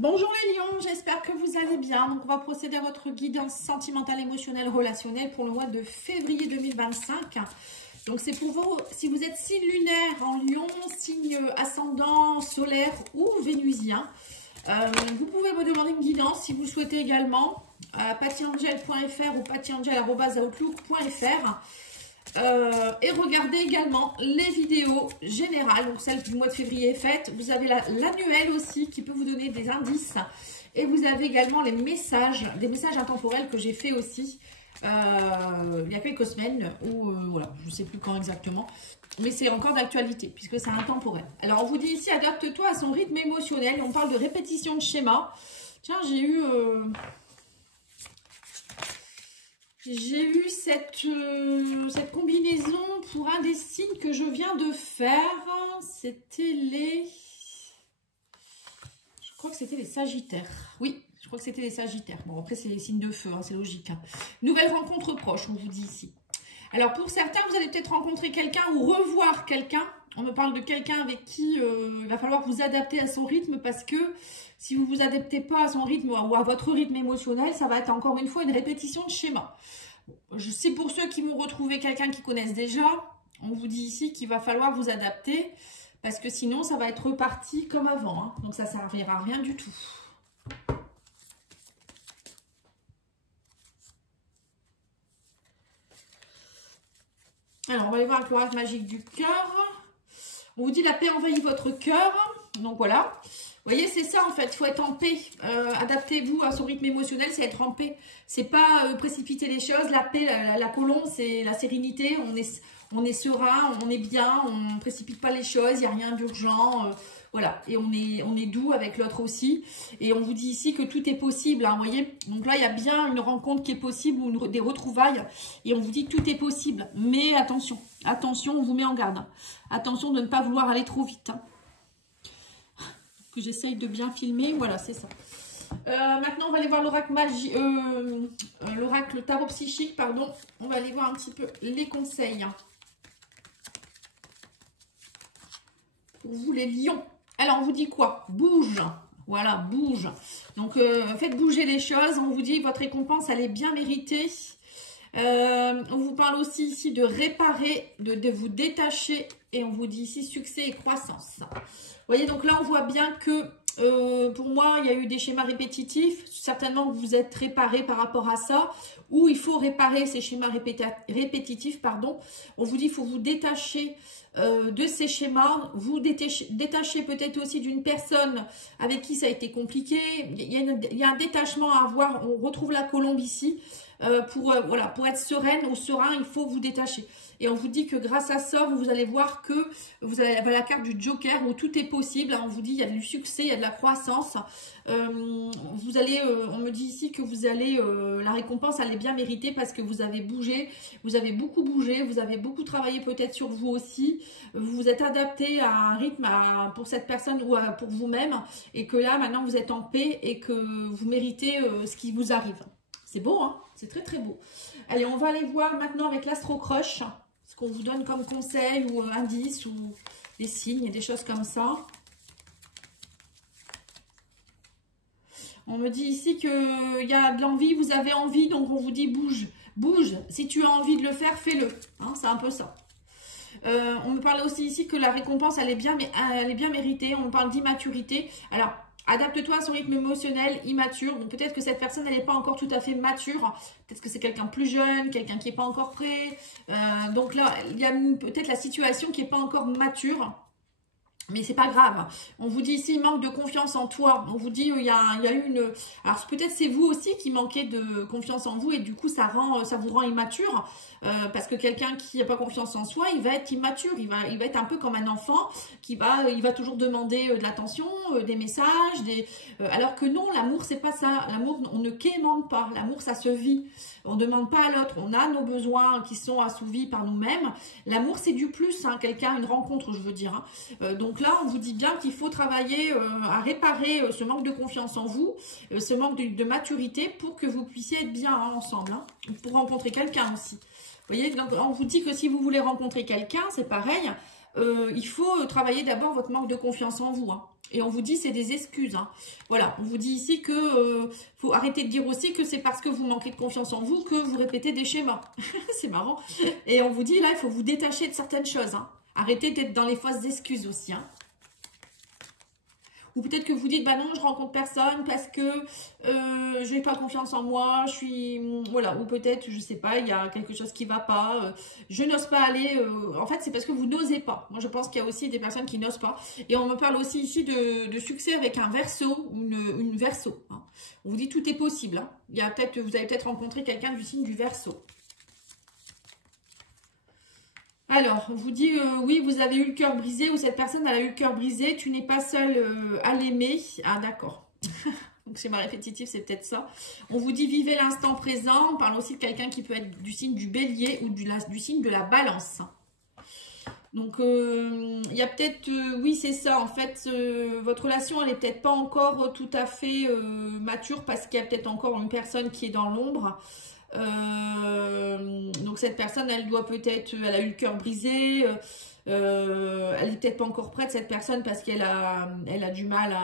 Bonjour les lions, j'espère que vous allez bien. Donc on va procéder à votre guidance sentimentale, émotionnelle, relationnelle pour le mois de février 2025. Donc c'est pour vous, si vous êtes signe lunaire en lion, signe ascendant, solaire ou vénusien. Vous pouvez me demander une guidance si vous le souhaitez également à pattyangel.fr ou pattyangel@outlook.fr. Et regardez également les vidéos générales, donc celles du mois de février faites. Vous avez l'annuel aussi qui peut vous donner des indices. Et vous avez également les messages, des messages intemporels que j'ai fait aussi il y a quelques semaines, ou voilà, je ne sais plus quand exactement. Mais c'est encore d'actualité puisque c'est intemporel. Alors on vous dit ici, adapte-toi à son rythme émotionnel. On parle de répétition de schéma. Tiens, j'ai eu cette combinaison pour un des signes que je viens de faire. C'était les... Je crois que c'était les Sagittaires. Oui, je crois que c'était les Sagittaires. Bon, après, c'est les signes de feu, hein, c'est logique. Hein. Nouvelle rencontre proche, on vous dit ici. Alors, pour certains, vous allez peut-être rencontrer quelqu'un ou revoir quelqu'un. On me parle de quelqu'un avec qui il va falloir vous adapter à son rythme parce que si vous ne vous adaptez pas à son rythme ou à votre rythme émotionnel, ça va être encore une fois une répétition de schéma. Je sais pour ceux qui vont retrouver quelqu'un qu'ils connaissent déjà, on vous dit ici qu'il va falloir vous adapter parce que sinon ça va être reparti comme avant. Hein. Donc ça ne servira à rien du tout. Alors on va aller voir avec l'oracle magique du cœur. On vous dit la paix envahit votre cœur. Donc voilà. Vous voyez, c'est ça en fait, il faut être en paix. Adaptez-vous à son rythme émotionnel, c'est être en paix. C'est pas précipiter les choses. La paix, la colombe, c'est la sérénité. On est serein, on est bien, on ne précipite pas les choses, il n'y a rien d'urgent. Voilà, et on est doux avec l'autre aussi. Et on vous dit ici que tout est possible, hein, vous voyez. Donc là, il y a bien une rencontre qui est possible, ou des retrouvailles. Et on vous dit que tout est possible. Mais attention, attention, on vous met en garde. Attention de ne pas vouloir aller trop vite. Hein. Que j'essaye de bien filmer, voilà, c'est ça. Maintenant, on va aller voir l'oracle magie, l'oracle tarot psychique, pardon. On va aller voir un petit peu les conseils. Pour vous, les lions. Alors, on vous dit quoi? Bouge. Voilà, bouge. Donc, faites bouger les choses. On vous dit que votre récompense, elle est bien méritée. On vous parle aussi ici de réparer, de vous détacher. Et on vous dit ici succès et croissance. Vous voyez, donc là, on voit bien que pour moi, il y a eu des schémas répétitifs. Certainement, vous êtes réparé par rapport à ça. Ou il faut réparer ces schémas répétitifs. Pardon. On vous dit qu'il faut vous détacher de ces schémas. Vous détacher peut-être aussi d'une personne avec qui ça a été compliqué. Il y a un détachement à avoir. On retrouve la colombe ici. Voilà, pour être sereine ou serein, il faut vous détacher. Et on vous dit que grâce à ça, vous allez voir que vous avez la carte du Joker où tout est possible. On vous dit il y a du succès, il y a de la croissance. Vous allez, on me dit ici que vous allez, la récompense, elle est bien méritée parce que vous avez bougé, vous avez beaucoup bougé, vous avez beaucoup travaillé peut-être sur vous aussi. Vous vous êtes adapté à un rythme pour cette personne ou pour vous-même. Et que là, maintenant, vous êtes en paix et que vous méritez ce qui vous arrive. C'est beau, hein? C'est très très beau. Allez, on va aller voir maintenant avec l'astro-crush ce qu'on vous donne comme conseil ou indice ou des signes, des choses comme ça. On me dit ici qu'il y a de l'envie, vous avez envie, donc on vous dit bouge. Bouge, si tu as envie de le faire, fais-le. Hein, c'est un peu ça. On me parle aussi ici que la récompense, elle est bien méritée. On me parle d'immaturité. Alors, adapte-toi à son rythme émotionnel immature. Donc peut-être que cette personne, elle n'est pas encore tout à fait mature. Peut-être que c'est quelqu'un de plus jeune, quelqu'un qui n'est pas encore prêt. Donc là, il y a peut-être la situation qui n'est pas encore mature. Mais c'est pas grave. On vous dit ici, il manque de confiance en toi. On vous dit, il y a eu une... Alors peut-être c'est vous aussi qui manquez de confiance en vous et du coup ça vous rend immature. Parce que quelqu'un qui n'a pas confiance en soi, il va être immature. Il va être un peu comme un enfant il va toujours demander de l'attention, des messages. Alors que non, l'amour c'est pas ça. L'amour, on ne quémande pas. L'amour ça se vit. On ne demande pas à l'autre. On a nos besoins qui sont assouvis par nous-mêmes. L'amour c'est du plus. Hein, une rencontre je veux dire. Hein. Donc là, on vous dit bien qu'il faut travailler à réparer ce manque de confiance en vous, ce manque de maturité pour que vous puissiez être bien ensemble. Hein, pour rencontrer quelqu'un aussi. Vous voyez, donc on vous dit que si vous voulez rencontrer quelqu'un, c'est pareil. il faut travailler d'abord votre manque de confiance en vous. Hein. Et on vous dit c'est des excuses. Hein. Voilà, on vous dit ici que faut arrêter de dire aussi que c'est parce que vous manquez de confiance en vous que vous répétez des schémas. C'est marrant. Et on vous dit là, il faut vous détacher de certaines choses. Hein. Arrêtez d'être dans les fausses excuses aussi. Hein. Ou peut-être que vous dites, bah non, je rencontre personne parce que je n'ai pas confiance en moi, je suis... Voilà, ou peut-être, je sais pas, il y a quelque chose qui ne va pas, je n'ose pas aller... en fait, c'est parce que vous n'osez pas. Moi, je pense qu'il y a aussi des personnes qui n'osent pas. Et on me parle aussi ici de succès avec un verseau, une verseau. Hein. On vous dit, tout est possible. Hein. Il y a peut-être, vous avez peut-être rencontré quelqu'un du signe du verseau. Alors, on vous dit, oui, vous avez eu le cœur brisé ou cette personne elle a eu le cœur brisé, tu n'es pas seul à l'aimer. Ah, d'accord. Donc, schéma répétitif, c'est peut-être ça. On vous dit, vivez l'instant présent. On parle aussi de quelqu'un qui peut être du signe du bélier ou du signe de la balance. Donc, il y a peut-être, oui, c'est ça. En fait, votre relation, elle n'est peut-être pas encore tout à fait mature parce qu'il y a peut-être encore une personne qui est dans l'ombre. Donc cette personne elle doit peut-être, elle a eu le cœur brisé, elle est peut-être pas encore prête cette personne parce qu'elle a du mal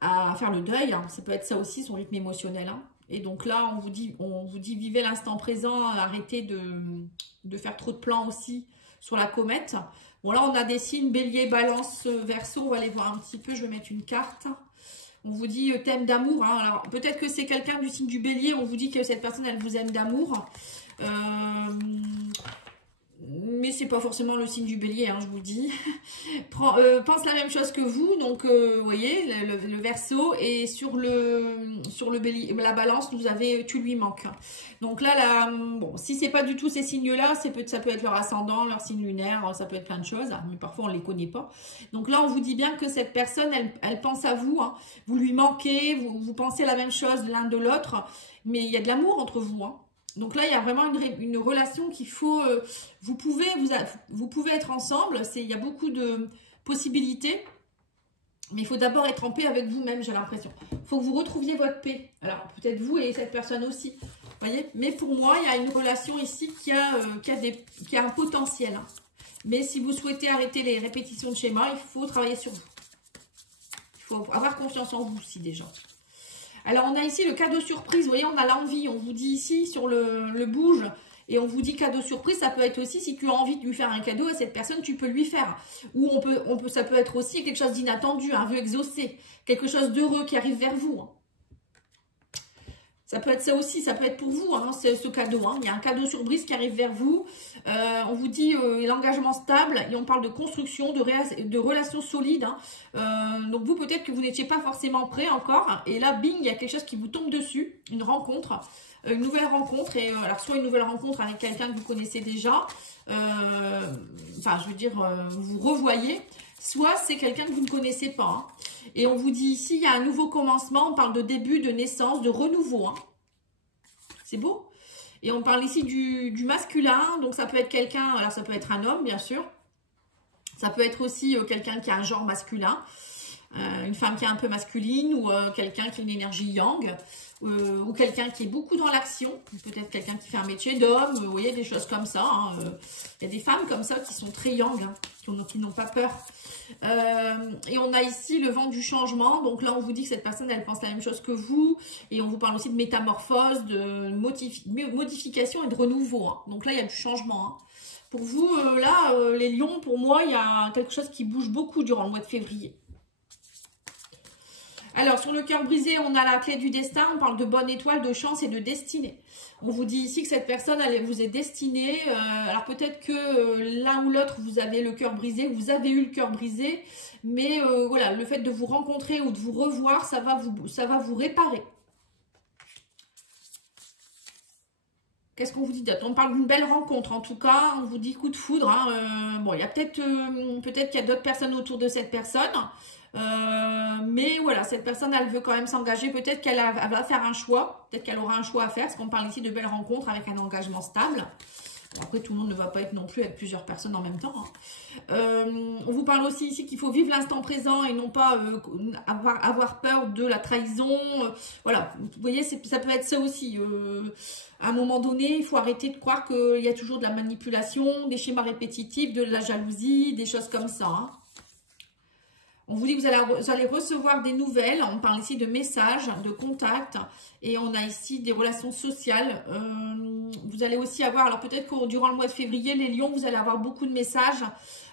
à faire le deuil, hein. Ça peut être ça aussi son rythme émotionnel, hein. Et donc là on vous dit vivez l'instant présent, arrêtez de faire trop de plans aussi sur la comète. Bon là on a des signes bélier, balance, verseau, on va aller voir un petit peu, je vais mettre une carte. On vous dit thème d'amour. Hein. Alors, peut-être que c'est quelqu'un du signe du bélier. On vous dit que cette personne, elle vous aime d'amour. Mais c'est pas forcément le signe du bélier, hein, je vous le dis. Pense la même chose que vous. Donc, vous voyez, le verseau. Et sur le bélier, la balance, vous avez tu lui manques. Donc là, bon, si c'est pas du tout ces signes-là, ça peut être leur ascendant, leur signe lunaire, ça peut être plein de choses. Mais parfois, on les connaît pas. Donc là, on vous dit bien que cette personne, elle pense à vous. Hein. Vous lui manquez, vous pensez la même chose l'un de l'autre. Mais il y a de l'amour entre vous, hein. Donc là, il y a vraiment une relation qu'il faut... vous pouvez être ensemble. Il y a beaucoup de possibilités. Mais il faut d'abord être en paix avec vous-même, j'ai l'impression. Il faut que vous retrouviez votre paix. Alors, peut-être vous et cette personne aussi. Vous voyez? Mais pour moi, il y a une relation ici qui a un potentiel. Hein. Mais si vous souhaitez arrêter les répétitions de schémas, il faut travailler sur vous. Il faut avoir confiance en vous aussi déjà. Alors, on a ici le cadeau surprise. Vous voyez, on a l'envie. On vous dit ici sur le bouge. Et on vous dit cadeau surprise. Ça peut être aussi, si tu as envie de lui faire un cadeau à cette personne, tu peux lui faire. Ou ça peut être aussi quelque chose d'inattendu, un vœu exaucé. Quelque chose d'heureux qui arrive vers vous. Hein. Ça peut être ça aussi, ça peut être pour vous, hein, ce cadeau. Hein. Il y a un cadeau surprise qui arrive vers vous. On vous dit l'engagement stable et on parle de construction, de relations solides. Hein. Donc vous, peut-être que vous n'étiez pas forcément prêt encore. Et là, bing, il y a quelque chose qui vous tombe dessus. Une rencontre, une nouvelle rencontre. Et alors, soit une nouvelle rencontre avec quelqu'un que vous connaissez déjà. Enfin, je veux dire, vous revoyez. Soit c'est quelqu'un que vous ne connaissez pas. Hein. Et on vous dit ici, il y a un nouveau commencement. On parle de début, de naissance, de renouveau. Hein. C'est beau. Et on parle ici du masculin. Donc ça peut être quelqu'un, alors ça peut être un homme bien sûr. Ça peut être aussi quelqu'un qui a un genre masculin. Une femme qui est un peu masculine ou quelqu'un qui a une énergie yang. Ou quelqu'un qui est beaucoup dans l'action. Peut-être quelqu'un qui fait un métier d'homme. Vous voyez, des choses comme ça. Hein. Il y a des femmes comme ça qui sont très yang, hein, qui n'ont pas peur. Et on a ici le vent du changement. Donc là, on vous dit que cette personne, elle pense la même chose que vous. Et on vous parle aussi de métamorphose, de modification et de renouveau. Hein. Donc là, il y a du changement. Hein. Pour vous, les lions, pour moi, il y a quelque chose qui bouge beaucoup durant le mois de février. Alors, sur le cœur brisé, on a la clé du destin. On parle de bonne étoile, de chance et de destinée. On vous dit ici que cette personne, elle vous est destinée. Alors, peut-être que l'un ou l'autre, vous avez le cœur brisé. Vous avez eu le cœur brisé. Mais voilà, le fait de vous rencontrer ou de vous revoir, ça va vous réparer. Qu'est-ce qu'on vous dit d'autre? On parle d'une belle rencontre, en tout cas. On vous dit coup de foudre. Hein. Bon, il y a peut-être qu'il y a d'autres personnes autour de cette personne. Mais voilà, cette personne, elle veut quand même s'engager. Peut-être qu'elle va faire un choix. Peut-être qu'elle aura un choix à faire. Parce qu'on parle ici de belles rencontres avec un engagement stable. Après, tout le monde ne va pas être non plus avec plusieurs personnes en même temps. On vous parle aussi ici qu'il faut vivre l'instant présent et non pas avoir peur de la trahison. Voilà, vous voyez, ça peut être ça aussi. À un moment donné, il faut arrêter de croire qu'il y a toujours de la manipulation, des schémas répétitifs, de la jalousie, des choses comme ça. Hein. On vous dit que vous allez recevoir des nouvelles. On parle ici de messages, de contacts. Et on a ici des relations sociales. Vous allez aussi avoir, alors peut-être que durant le mois de février, les lions, vous allez avoir beaucoup de messages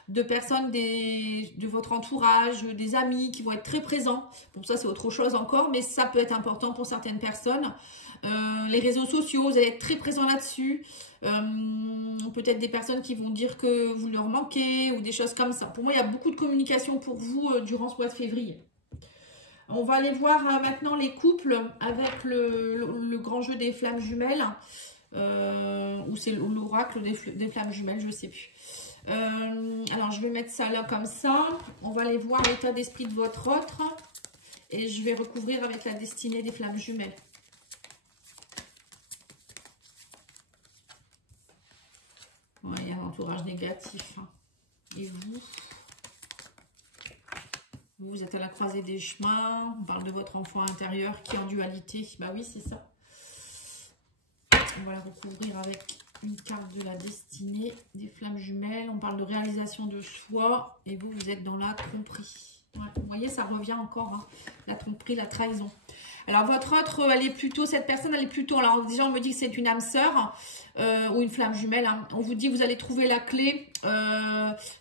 de personnes de votre entourage, des amis qui vont être très présents. Bon, ça, c'est autre chose encore, mais ça peut être important pour certaines personnes. Les réseaux sociaux, vous allez être très présent là-dessus. Peut-être des personnes qui vont dire que vous leur manquez ou des choses comme ça. Pour moi, il y a beaucoup de communication pour vous durant ce mois de février. On va aller voir maintenant les couples avec le grand jeu des flammes jumelles. Ou c'est l'oracle des flammes jumelles, je ne sais plus. Alors, je vais mettre ça là comme ça. On va aller voir l'état d'esprit de votre autre. Et je vais recouvrir avec la destinée des flammes jumelles. Ouais, il y a un entourage négatif. Hein. Et vous êtes à la croisée des chemins. On parle de votre enfant intérieur qui est en dualité. Bah oui, c'est ça. On va la recouvrir avec une carte de la destinée des flammes jumelles. On parle de réalisation de soi. Et vous êtes dans la tromperie. Ouais, vous voyez, ça revient encore. Hein, la tromperie, la trahison. Alors, votre autre, elle est plutôt, cette personne, elle est plutôt, alors déjà, on me dit que c'est une âme sœur ou une flamme jumelle. Hein. On vous dit, vous allez trouver la clé.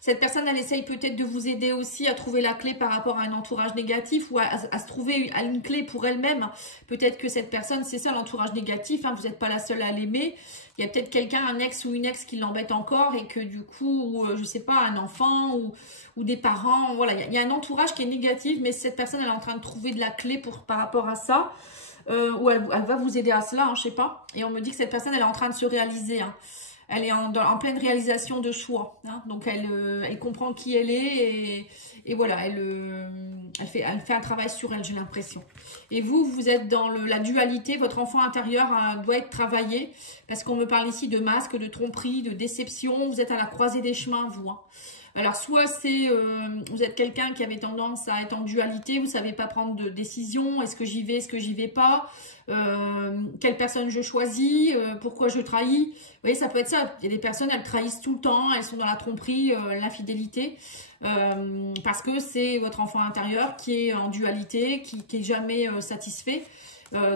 Cette personne, elle essaye peut-être de vous aider aussi à trouver la clé par rapport à un entourage négatif ou à se trouver une clé pour elle-même. Peut-être que cette personne, c'est ça l'entourage négatif. Hein. Vous n'êtes pas la seule à l'aimer. Il y a peut-être quelqu'un, un ex ou une ex qui l'embête encore et que du coup, je sais pas, un enfant ou des parents. Voilà, il y a un entourage qui est négatif, mais cette personne, elle est en train de trouver de la clé par rapport à ça. Ou elle va vous aider à cela, hein, je sais pas. Et on me dit que cette personne, elle est en train de se réaliser. Hein. Elle est en pleine réalisation de soi. Hein. Donc, elle comprend qui elle est et voilà, elle fait un travail sur elle, j'ai l'impression. Et vous êtes dans la dualité. Votre enfant intérieur doit être travaillé parce qu'on me parle ici de masque, de tromperie, de déception. Vous êtes à la croisée des chemins, vous. Hein. Alors, soit c'est vous êtes quelqu'un qui avait tendance à être en dualité, vous ne savez pas prendre de décision, est-ce que j'y vais, est-ce que j'y vais pas, quelle personne je choisis, pourquoi je trahis. Vous voyez, ça peut être ça. Il y a des personnes, elles trahissent tout le temps, elles sont dans la tromperie, l'infidélité, parce que c'est votre enfant intérieur qui est en dualité, qui est jamais satisfait.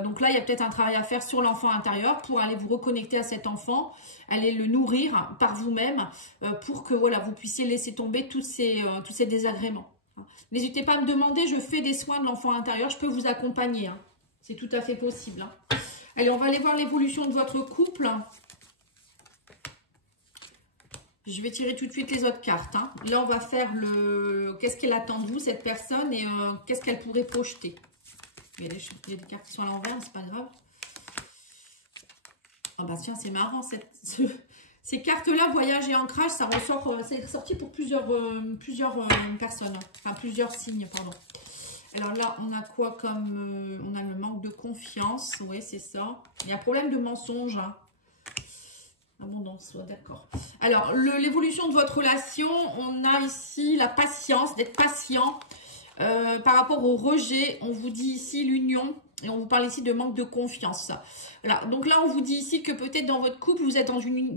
Donc là, il y a peut-être un travail à faire sur l'enfant intérieur pour aller vous reconnecter à cet enfant, aller le nourrir par vous-même pour que voilà, vous puissiez laisser tomber tous ces désagréments. N'hésitez pas à me demander, je fais des soins de l'enfant intérieur, je peux vous accompagner. Hein. C'est tout à fait possible. Hein. Allez, on va aller voir l'évolution de votre couple. Je vais tirer tout de suite les autres cartes. Hein. Là, on va faire qu'est-ce qu'elle attend de vous, cette personne, et qu'est-ce qu'elle pourrait projeter. Il y a des cartes qui sont à l'envers, c'est pas grave. Ah bah tiens, c'est marrant. Ces cartes-là, voyage et ancrage, ça ressort. C'est sorti pour plusieurs personnes. Enfin, plusieurs signes, pardon. Alors là, on a quoi comme... on a le manque de confiance. Oui, c'est ça. Il y a un problème de mensonge. Hein. Abondance, ouais, d'accord. Alors, l'évolution de votre relation, on a ici la patience, d'être patient. Par rapport au rejet, on vous dit ici l'union et on vous parle ici de manque de confiance. Voilà. Donc là, on vous dit ici que peut-être dans votre couple, vous êtes dans une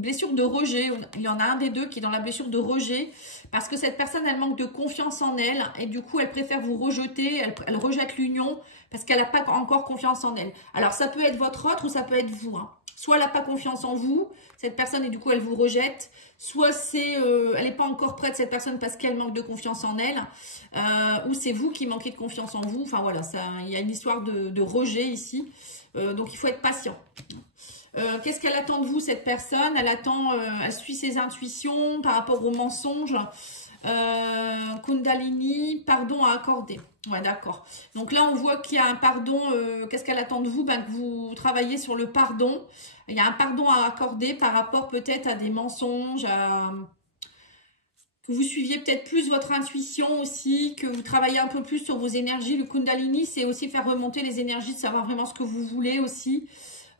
blessure de rejet. Il y en a un des deux qui est dans la blessure de rejet parce que cette personne, elle manque de confiance en elle et du coup, elle préfère vous rejeter, elle rejette l'union parce qu'elle n'a pas encore confiance en elle. Alors, ça peut être votre autre ou ça peut être vous. Hein. Soit elle n'a pas confiance en vous, cette personne, et du coup, elle vous rejette. Soit elle n'est pas encore prête, cette personne, parce qu'elle manque de confiance en elle. Ou c'est vous qui manquez de confiance en vous. Enfin, voilà, il y a une histoire de rejet ici. Donc, il faut être patient. Qu'est-ce qu'elle attend de vous, cette personne? Elle suit ses intuitions par rapport aux mensonges. Kundalini, pardon à accorder. Ouais, d'accord. Donc là, on voit qu'il y a un pardon. Qu'est-ce qu'elle attend de vous? Que vous travaillez sur le pardon. Il y a un pardon à accorder par rapport peut-être à des mensonges, que vous suiviez peut-être plus votre intuition aussi, que vous travaillez un peu plus sur vos énergies. Le Kundalini, c'est aussi faire remonter les énergies, de savoir vraiment ce que vous voulez aussi.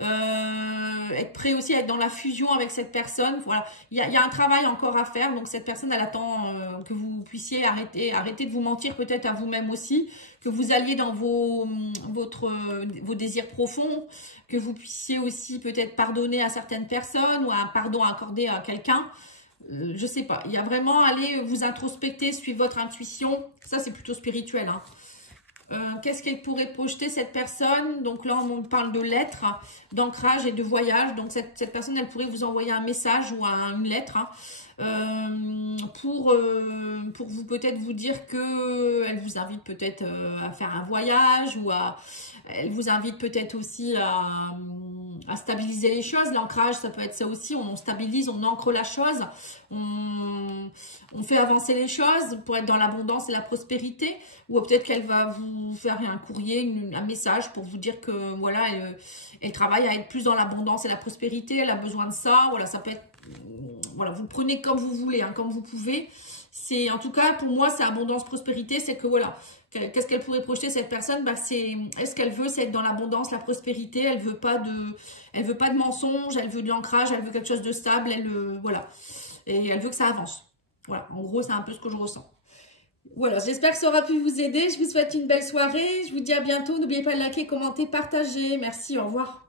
être prêt aussi à être dans la fusion avec cette personne. Voilà, il y a un travail encore à faire. Donc cette personne, elle attend que vous puissiez arrêter de vous mentir peut-être à vous-même aussi, que vous alliez dans vos désirs profonds, que vous puissiez aussi peut-être pardonner à certaines personnes ou un pardon à accorder à quelqu'un. Je sais pas, il y a vraiment aller vous introspecter, suivre votre intuition. Ça, c'est plutôt spirituel, hein. Qu'est-ce qu'elle pourrait projeter cette personne? Donc là, on parle de lettres, d'ancrage et de voyage. Donc cette personne, elle pourrait vous envoyer un message ou une lettre, hein, pour vous peut-être vous dire que elle vous invite peut-être à faire un voyage ou elle vous invite peut-être aussi à stabiliser les choses. L'ancrage, ça peut être ça aussi. On stabilise, on ancre la chose. On fait avancer les choses pour être dans l'abondance et la prospérité. Ou peut-être qu'elle va vous faire un courrier, un message pour vous dire que voilà, elle travaille à être plus dans l'abondance et la prospérité. Elle a besoin de ça. Voilà, ça peut être... Voilà, vous le prenez comme vous voulez, hein, comme vous pouvez. C'est, en tout cas, pour moi, c'est abondance, prospérité. C'est que voilà, qu'est-ce qu'elle pourrait projeter cette personne? Bah, est-ce qu'elle veut, c'est être dans l'abondance, la prospérité. Elle veut pas de mensonges. Elle veut de l'ancrage. Elle veut quelque chose de stable. Voilà, et elle veut que ça avance. Voilà, en gros, c'est un peu ce que je ressens. Voilà, j'espère que ça aura pu vous aider. Je vous souhaite une belle soirée. Je vous dis à bientôt. N'oubliez pas de liker, commenter, partager. Merci, au revoir.